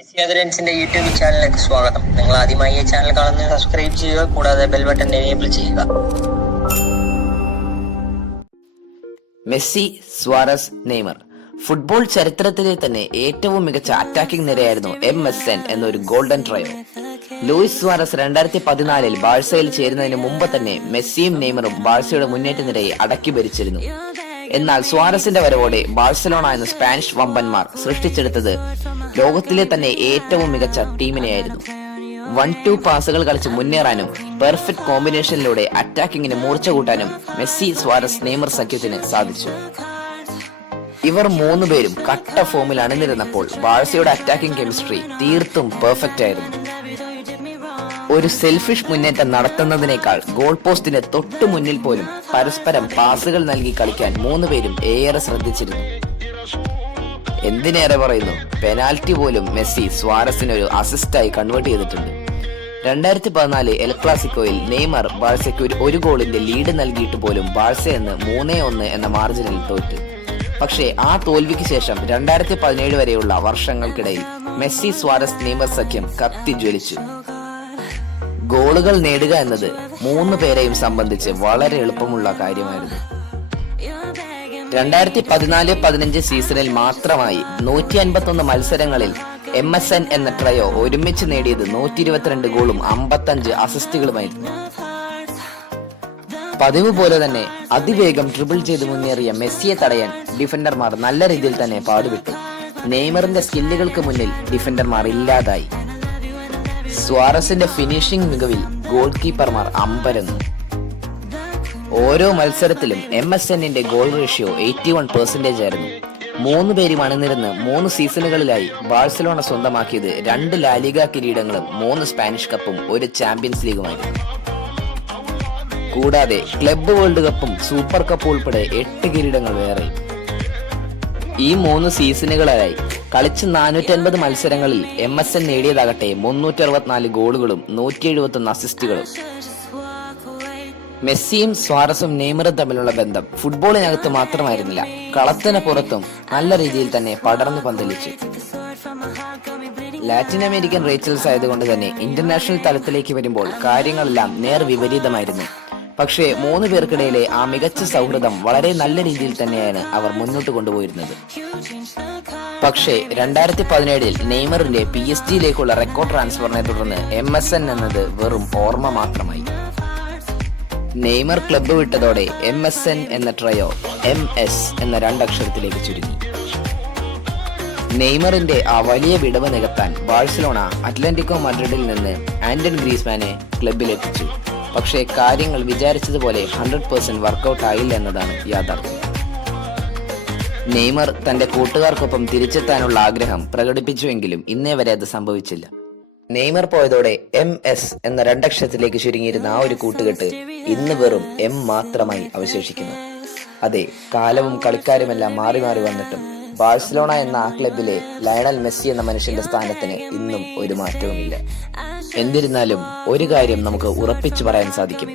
Messi YouTube ചാനലിലേക്ക് സ്വാഗതം. നിങ്ങൾ ആദ്യമായി ഈ ചാനൽ കാണുന്നത് സബ്സ്ക്രൈബ് ചെയ്യുക കൂടാതെ ബെൽ ബട്ടൺ എനേബിൾ ചെയ്യുക. Messi Suarez Neymar. ഫുട്ബോൾ ചരിത്രത്തിലെ തന്നെ ഏറ്റവും മികച്ച അറ്റാക്കിംഗ് നിരയായിരുന്നു എം എസ് എൻ എന്നൊരു ഗോൾഡൻ ട്രയോ ലൂയിസ് സ്വാറസ് രണ്ടായിരത്തി പതിനാലിൽ ബാഴ്സയിൽ ചേരുന്നതിന് മുമ്പ് തന്നെ മെസ്സിയും നെയ്മറും ബാഴ്സയുടെ മുന്നേറ്റ നിരയെ അടക്കി ഭരിച്ചിരുന്നു. എന്നാൽ സ്വാറസിന്റെ വരവോടെ ബാഴ്സലോണ എന്ന സ്പാനിഷ് വമ്പന്മാർ സൃഷ്ടിച്ചെടുത്തത് ലോകത്തിലെ തന്നെ ഏറ്റവും മികച്ച ടീമിനെയായിരുന്നു. വൺ ടു പാസുകൾ കളിച്ച് മുന്നേറാനും പെർഫെക്റ്റ് കോമ്പിനേഷനിലൂടെ അറ്റാക്കിങ്ങിന് മൂർച്ച കൂട്ടാനും മെസ്സി സ്വാരസ് നെയ്മർ സഖ്യത്തിന് സാധിച്ചു. ഇവർ മൂന്ന് പേരും കട്ട ഫോമിൽ അണിനിരുന്നപ്പോൾ ബാഴ്സയുടെ അറ്റാക്കിംഗ് കെമിസ്ട്രി തീർത്തും പെർഫെക്റ്റ് ആയിരുന്നു. ഒരു സെൽഫിഷ് മുന്നേറ്റം നടത്തുന്നതിനേക്കാൾ ഗോൾ പോസ്റ്റിന് തൊട്ടു മുന്നിൽ പോലും പരസ്പരം പാസുകൾ നൽകി കളിക്കാൻ മൂന്ന് പേരും ഏറെ ശ്രദ്ധിച്ചിരുന്നു. എന്തിനേറെ പറയുന്നു? പെനാൽറ്റി പോലും മെസ്സി സ്വാരസിന് ഒരു അസിസ്റ്റായി കൺവേർട്ട് ചെയ്തിട്ടുണ്ട്. രണ്ടായിരത്തി പതിനാല് എൽ ക്ലാസിക്കോയിൽ നെയ്മർ ബാഴ്സയ്ക്ക് ഒരു ഒരു ഗോളിന്റെ ലീഡ് നൽകിയിട്ട് പോലും ബാഴ്സ എന്ന് മൂന്നേ ഒന്ന് എന്ന മാർജിനിൽ തോറ്റ്. പക്ഷേ ആ തോൽവിക്ക് ശേഷം രണ്ടായിരത്തി പതിനേഴ് വരെയുള്ള വർഷങ്ങൾക്കിടയിൽ മെസ്സി സ്വാരസ് നെയ്മർ സഖ്യം കത്തി ജ്വലിച്ചു. ഗോളുകൾ നേടുക എന്നത് മൂന്ന് പേരെയും സംബന്ധിച്ച് വളരെ എളുപ്പമുള്ള കാര്യമായിരുന്നു. രണ്ടായിരത്തി പതിനാല് പതിനഞ്ച് സീസണിൽ മാത്രമായി നൂറ്റി അൻപത്തൊന്ന് മത്സരങ്ങളിൽ എം എസ് എൻ എന്ന ട്രയോ ഒരുമിച്ച് നേടിയത് നൂറ്റി ഇരുപത്തിരണ്ട് ഗോളും അമ്പത്തഞ്ച് അസിസ്റ്റുകളുമായിരുന്നു. പതിവ് പോലെ തന്നെ അതിവേഗം ട്രിപ്പിൾ ചെയ്ത് മുന്നേറിയ മെസ്സിയെ തടയാൻ ഡിഫൻഡർമാർ നല്ല രീതിയിൽ തന്നെ പാടുവിട്ടു നെയ്മറിന്റെ സ്കില്ലുകൾക്ക് മുന്നിൽ ഡിഫൻഡർമാർ ഇല്ലാതായി. സ്വാറസിന്റെ ഫിനിഷിംഗ് മികവിൽ ഗോൾ കീപ്പർമാർ അമ്പരന്നു. ഓരോ മത്സരത്തിലും എം എസ് എന്നിന്റെ goal ratio eighty one percentage ആയിരുന്നു. മൂന്ന് പേരും അണിനിരുന്ന് മൂന്ന് സീസണുകളിലായി ബാഴ്സലോണ സ്വന്തമാക്കിയത് രണ്ട് ലാലിക കിരീടങ്ങളും മൂന്ന് സ്പാനിഷ് കപ്പും ഒരു ചാമ്പ്യൻസ് ലീഗുമായിരുന്നു കൂടാതെ ക്ലബ്ബ് വേൾഡ് കപ്പും സൂപ്പർ കപ്പും ഉൾപ്പെടെ എട്ട് കിരീടങ്ങൾ വേറെ. ഈ മൂന്ന് സീസണുകളായി കളിച്ച് നാനൂറ്റൻപത് മത്സരങ്ങളിൽ എം എസ് എൻ നേടിയതാകട്ടെ മുന്നൂറ്റി അറുപത്തിനാല് ഗോളുകളും നൂറ്റി എഴുപത്തി അസിസ്റ്റുകളും മെസ്സിയും സ്വാറസും നെയ്മറും തമ്മിലുള്ള ബന്ധം ഫുട്ബോളിനകത്ത് മാത്രമായിരുന്നില്ല. കളത്തിന് പുറത്തും നല്ല രീതിയിൽ തന്നെ പടർന്നു പന്തലിച്ചു. ലാറ്റിൻ അമേരിക്കൻ റേച്ചൽസ് ആയതുകൊണ്ട് തന്നെ ഇന്റർനാഷണൽ തലത്തിലേക്ക് വരുമ്പോൾ കാര്യങ്ങളെല്ലാം നേർ വിപരീതമായിരുന്നു. പക്ഷേ മൂന്ന് പേർക്കിടയിലെ ആ മികച്ച സൗഹൃദം വളരെ നല്ല രീതിയിൽ തന്നെയാണ് അവർ മുന്നോട്ട് കൊണ്ടുപോയിരുന്നത്. പക്ഷേ രണ്ടായിരത്തി പതിനേഴിൽ നെയ്മറിന്റെ പി എസ് ജിയിലേക്കുള്ള റെക്കോർഡ് ട്രാൻസ്ഫറിനെ തുടർന്ന് എം എസ് എൻ എന്നത് വെറും ഓർമ്മ മാത്രമായി. നെയ്മർ ക്ലബ്ബ് വിട്ടതോടെ എം എസ് എൻ എന്ന ട്രയോ എം എസ് എന്ന രണ്ടക്ഷരത്തിലേക്ക് ചുരുങ്ങി. നെയ്മറിന്റെ ആ വലിയ വിടവ് നികത്താൻ ബാഴ്സലോണ അറ്റ്ലാന്റിക്കോ മഡ്രിഡിൽ നിന്ന് ആന്റൺ ഗ്രീസ്മാനെ ക്ലബിലെത്തിച്ചു പക്ഷേ കാര്യങ്ങൾ വിചാരിച്ചതുപോലെ ഹൺഡ്രഡ് പേഴ്സെന്റ് വർക്കൗട്ട് ആയില്ല എന്നതാണ് യാഥാർത്ഥ്യം. നെയ്മർ തന്റെ കൂട്ടുകാർക്കൊപ്പം തിരിച്ചെത്താനുള്ള ആഗ്രഹം പ്രകടിപ്പിച്ചുവെങ്കിലും ഇന്നേ വരെ അത് സംഭവിച്ചില്ല. നെയ്മർ പോയതോടെ എം എസ് എന്ന രണ്ടക്ഷരത്തിലേക്ക് ചുരുങ്ങിയിരുന്ന ആ ഒരു കൂട്ടുകെട്ട് ഇന്ന് വെറും എം മാത്രമായി അവശേഷിക്കുന്നു. അതെ കാലവും കളിക്കാരുമെല്ലാം മാറി മാറി വന്നിട്ടും ബാഴ്സലോണ എന്ന ആ ക്ലബിലെ ലയണൽ മെസ്സി എന്ന മനുഷ്യന്റെ സ്ഥാനത്തിന് ഇന്നും ഒരു മാറ്റവുമില്ല. എന്നിരുന്നാലും ഒരു കാര്യം നമുക്ക് ഉറപ്പിച്ചു പറയാൻ സാധിക്കും.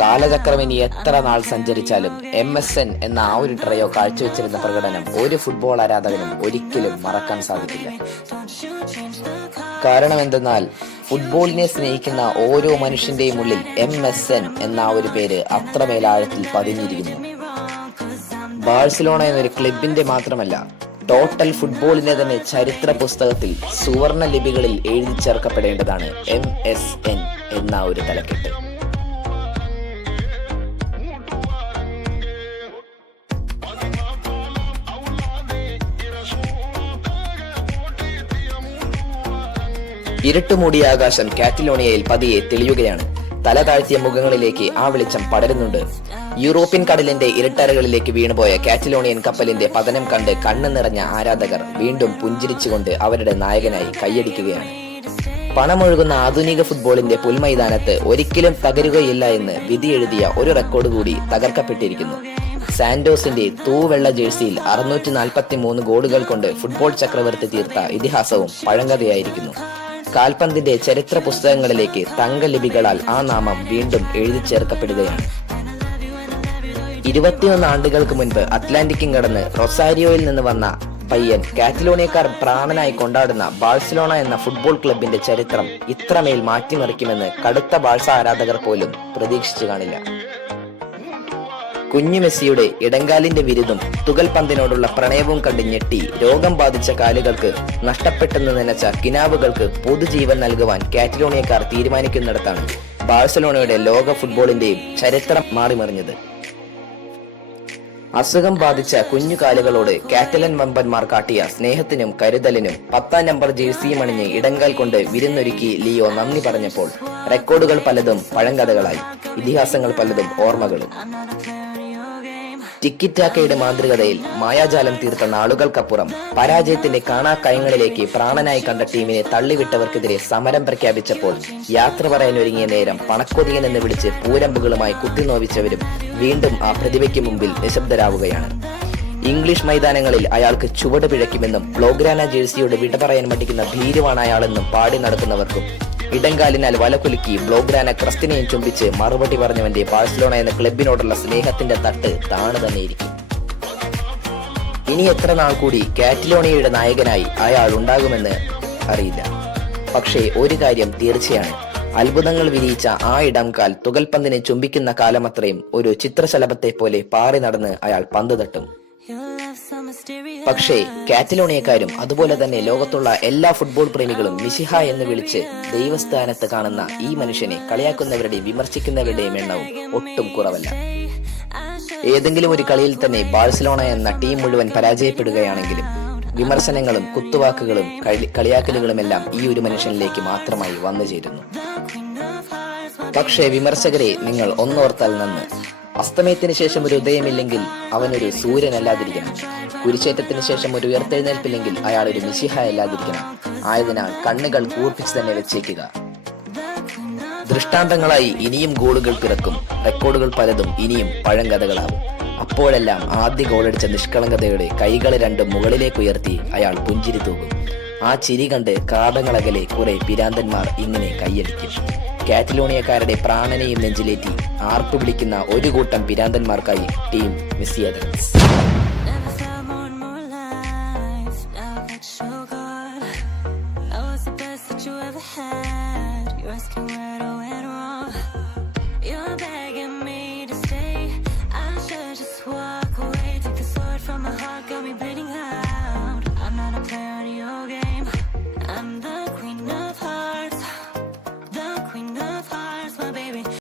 കാലചക്രം ഇനി എത്ര നാൾ സഞ്ചരിച്ചാലും എം എസ് എൻ എന്ന ആ ഒരു ട്രയോ കാഴ്ചവെച്ചിരുന്ന പ്രകടനം ഒരു ഫുട്ബോൾ ആരാധകനും ഒരിക്കലും മറക്കാൻ സാധിക്കില്ല. കാരണം എന്തെന്നാൽ ഫുട്ബോളിനെ സ്നേഹിക്കുന്ന ഓരോ മനുഷ്യന്റെയും ഉള്ളിൽ എം എസ് എൻ എന്ന ഒരു പേര് അത്രമേൽ ആഴത്തിൽ പതിഞ്ഞിരിക്കുന്നു. ബാഴ്സലോണ എന്നൊരു ക്ലബിന്റെ മാത്രമല്ല ടോട്ടൽ ഫുട്ബോളിന്റെ തന്നെ ചരിത്ര പുസ്തകത്തിൽ സുവർണ ലിപികളിൽ എഴുതി ചേർക്കപ്പെടേണ്ടതാണ് എം എസ് എൻ എന്ന ഒരു തലക്കെട്ട്. ഇരുട്ടുമൂടിയ ആകാശം കാറ്റലോണിയയിൽ പതിയെ തെളിയുകയാണ്. തല താഴ്ത്തിയ മുഖങ്ങളിലേക്ക് ആ വെളിച്ചം പടരുന്നുണ്ട്. യൂറോപ്യൻ കടലിന്റെ ഇരട്ടരകളിലേക്ക് വീണുപോയ കാറ്റലോണിയൻ കപ്പലിന്റെ പതനം കണ്ട് കണ്ണു നിറഞ്ഞ ആരാധകർ വീണ്ടും പുഞ്ചിരിച്ചുകൊണ്ട് അവരുടെ നായകനായി കൈയടിക്കുകയാണ്. പണമൊഴുകുന്ന ആധുനിക ഫുട്ബോളിന്റെ പുൽമൈതാനത്ത് ഒരിക്കലും തകരുകയില്ല എന്ന് വിധി എഴുതിയ ഒരു റെക്കോർഡ് കൂടി തകർക്കപ്പെട്ടിരിക്കുന്നു. സാന്റോസിന്റെ തൂവെള്ള ജേഴ്സിയിൽ അറുന്നൂറ്റി നാൽപ്പത്തി മൂന്ന് ഗോളുകൾ കൊണ്ട് ഫുട്ബോൾ ചക്രവർത്തി തീർത്ത ഇതിഹാസവും പഴങ്കഥയായിരിക്കുന്നു. കാൽപന്തിന്റെ ചരിത്ര പുസ്തകങ്ങളിലേക്ക് തങ്കലിപികളാൽ ആ നാമം വീണ്ടും എഴുതി ചേർക്കപ്പെടുകയാണ്. ഇരുപത്തിയൊന്ന് ആണ്ടുകൾക്ക് മുൻപ് അറ്റ്ലാന്റിക്കും കടന്ന് റൊസാരിയോയിൽ നിന്ന് വന്ന പയ്യൻ കാറ്റലോണിയക്കാർ പ്രാണനായി കൊണ്ടാടുന്ന ബാഴ്സലോണ എന്ന ഫുട്ബോൾ ക്ലബിന്റെ ചരിത്രം ഇത്രമേൽ മാറ്റിമറിക്കുമെന്ന് കടുത്ത ബാഴ്സ ആരാധകർ പോലും പ്രതീക്ഷിച്ചു കാണില്ല. കുഞ്ഞു മെസ്സിയുടെ ഇടങ്കാലിന്റെ വിരുദും തുകൽ പന്തിനോടുള്ള പ്രണയവും കണ്ട് ഞെട്ടി രോഗം ബാധിച്ച കാലുകൾക്ക് നഷ്ടപ്പെട്ടെന്ന് നനച്ച കിനാവുകൾക്ക് പൊതുജീവൻ നൽകുവാൻ കാറ്റലോണിയക്കാർ തീരുമാനിക്കുന്നിടത്താണ് ബാഴ്സലോണയുടെ ലോക ഫുട്ബോളിന്റെയും ചരിത്രം മാറിമറിഞ്ഞത്. അസുഖം ബാധിച്ച കുഞ്ഞു കാലുകളോട് കാറ്റലൻ വമ്പന്മാർ കാട്ടിയ സ്നേഹത്തിനും കരുതലിനും പത്താം നമ്പർ ജേഴ്സിയും അണിഞ്ഞ് ഇടങ്കാൽ കൊണ്ട് വിരുന്നൊരുക്കി ലിയോ നന്ദി പറഞ്ഞപ്പോൾ റെക്കോർഡുകൾ പലതും പഴങ്കഥകളായി. ഇതിഹാസങ്ങൾ പലതും ഓർമ്മകളും. ടിക്കിറ്റാക്കയുടെ മാന്ത്രികതയിൽ മായാജാലം തീർത്ത നാളുകൾക്കപ്പുറം പരാജയത്തിന്റെ കാണാക്കയങ്ങളിലേക്ക് പ്രാണനായി കണ്ട ടീമിനെ തള്ളിവിട്ടവർക്കെതിരെ സമരം പ്രഖ്യാപിച്ചപ്പോൾ യാത്ര പറയാനൊരുങ്ങിയ നേരം പണക്കൊതിയൻ എന്ന് വിളിച്ച് പൂരമ്പുകളുമായി കുത്തിനോവിച്ചവരും വീണ്ടും ആ പ്രതിഭയ്ക്ക് മുമ്പിൽ നിശബ്ദരാവുകയാണ് ഇംഗ്ലീഷ് മൈതാനങ്ങളിൽ അയാൾക്ക് ചുവട് പിഴയ്ക്കുമെന്നും ബ്ലോഗ്രാന ജേഴ്സിയോട് വിട പറയാൻ മടിക്കുന്ന ഭീരുവാണ് അയാളെന്നും പാടി നടക്കുന്നവർക്കും ഇടങ്കാലിനാൽ വലകുലുക്കി ബ്ലോഗ്രാന ക്രസ്റ്റിനെയും ചുംബിച്ച് മറുപടി പറഞ്ഞവന്റെ ബാഴ്സലോണ എന്ന ക്ലബിനോടുള്ള സ്നേഹത്തിന്റെ തട്ട് താണു തന്നെയിരിക്കും. ഇനി എത്ര നാൾ കൂടി കാറ്റലോണിയയുടെ നായകനായി അയാൾ ഉണ്ടാകുമെന്ന് അറിയില്ല. പക്ഷേ ഒരു കാര്യം തീർച്ചയാണ്. അത്ഭുതങ്ങൾ വിരിയിച്ച ആ ഇടം കാൽ തുകൽപന്തിനെ ചുംബിക്കുന്ന കാലമത്രയും ഒരു ചിത്രശലഭത്തെ പോലെ പാറി നടന്ന് അയാൾ പന്ത് തട്ടും. പക്ഷേ കാറ്റലോണിയക്കാരും അതുപോലെ തന്നെ ലോകത്തുള്ള എല്ലാ ഫുട്ബോൾ പ്രേമികളും മിശിഹ എന്ന് വിളിച്ച് ദൈവസ്ഥാനത്ത് കാണുന്ന ഈ മനുഷ്യനെ കളിയാക്കുന്നവരുടെയും വിമർശിക്കുന്നവരുടെയും എണ്ണവും ഒട്ടും കുറവല്ല. ഏതെങ്കിലും ഒരു കളിയിൽ തന്നെ ബാഴ്സലോണ എന്ന ടീം മുഴുവൻ പരാജയപ്പെടുകയാണെങ്കിലും വിമർശനങ്ങളും കുത്തുവാക്കുകളും കളിയാക്കലുകളും എല്ലാം ഈ ഒരു മനുഷ്യനിലേക്ക് മാത്രമായി വന്നു ചേരുന്നു. പക്ഷേ വിമർശകരെ നിങ്ങൾ ഒന്നോർത്താൽ നിന്ന്. അസ്തമയത്തിന് ശേഷം ഒരു ഉദയമില്ലെങ്കിൽ അവനൊരു സൂര്യനല്ലാതിരിക്കണം. കുരിശേറ്റത്തിന് ശേഷം ഒരു ഉയർത്തെഴുന്നേൽപ്പില്ലെങ്കിൽ അയാൾ ഒരു മിശിഹ അല്ലാതിരിക്കണം ആയതിനാൽ കണ്ണുകൾ കൂർപ്പിച്ച് തന്നെ വെച്ചേക്കുക. ദൃഷ്ടാന്തങ്ങളായി ഇനിയും ഗോളുകൾ പിറക്കും. റെക്കോർഡുകൾ പലതും ഇനിയും പഴങ്കഥകളാവും. അപ്പോഴെല്ലാം ആദ്യ ഗോളടിച്ച നിഷ്കളങ്കതയുടെ കൈകൾ രണ്ടും മുകളിലേക്ക് ഉയർത്തി അയാൾ പുഞ്ചിരി തൂകും. ആ ചിരി കണ്ട് കാതങ്ങളകലെ കുറെ പിരാന്തന്മാർ ഇങ്ങനെ കൈയടിക്കും. കാറ്റലോണിയക്കാരുടെ പ്രാണനെയും നെഞ്ചിലേറ്റി ആർപ്പ് വിളിക്കുന്ന ഒരു കൂട്ടം പിരാന്തന്മാർക്കായി ടീം മെസ്സിയതൻസ്